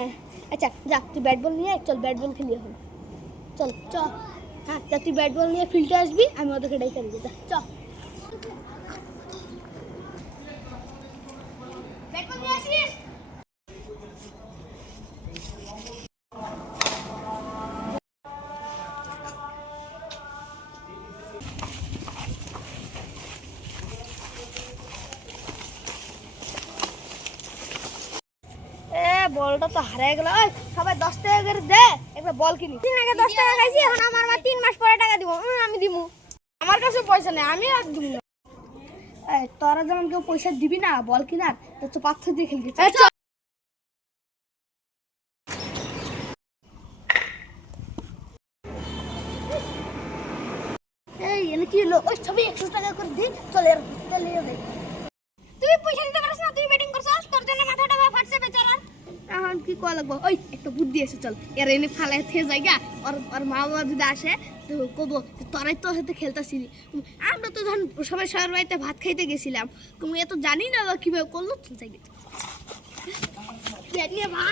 আচ্ছা যা তুই ব্যাট বল নিয়ে চল ব্যাট বল খেলি এখন চল চ হ্যাঁ যা তুই ব্যাট বল নিয়ে ফিল্ডে আসবি আমি ওদেরকে ডাইকা দিবি যা চ ব্যাট বল নিয়ে আসিস বলটা তো হারিয়ে গেল সবাই 10 টাকা করে দে একটা বল কিনি 3 আগে 10 টাকা খাইছি এখন আমার মা 3 মাস পরে টাকা দিব আমি দিব আমার কাছে পয়সা নেই আমি আর দিব না তোরা যেমন কেউ পয়সা দিবি না বল কিনার তো পাথর দিয়ে খেলবি এই এনে কি হলো ওই সবই 100 টাকা করে দিন চলে চলে যাবে তুই পয়সা দিতে পারিস না তুই ব্যাটিং করছস তোর জন্য মাথাটা ফাটছে বেচারার এখন কি করা লাগবে ওই একটা বুদ্ধি এসে চল এর এনে ফালাই থে জায়গা আর মা বাবা যদি আসে তো কব তোরাই তো সাথে খেলতাছিস আমরা তো যখন সবাই শহর বাড়িতে ভাত খাইতে গেছিলাম তুমি এত জানি না কিভাবে করলো চল জায়গা নিয়ে ভা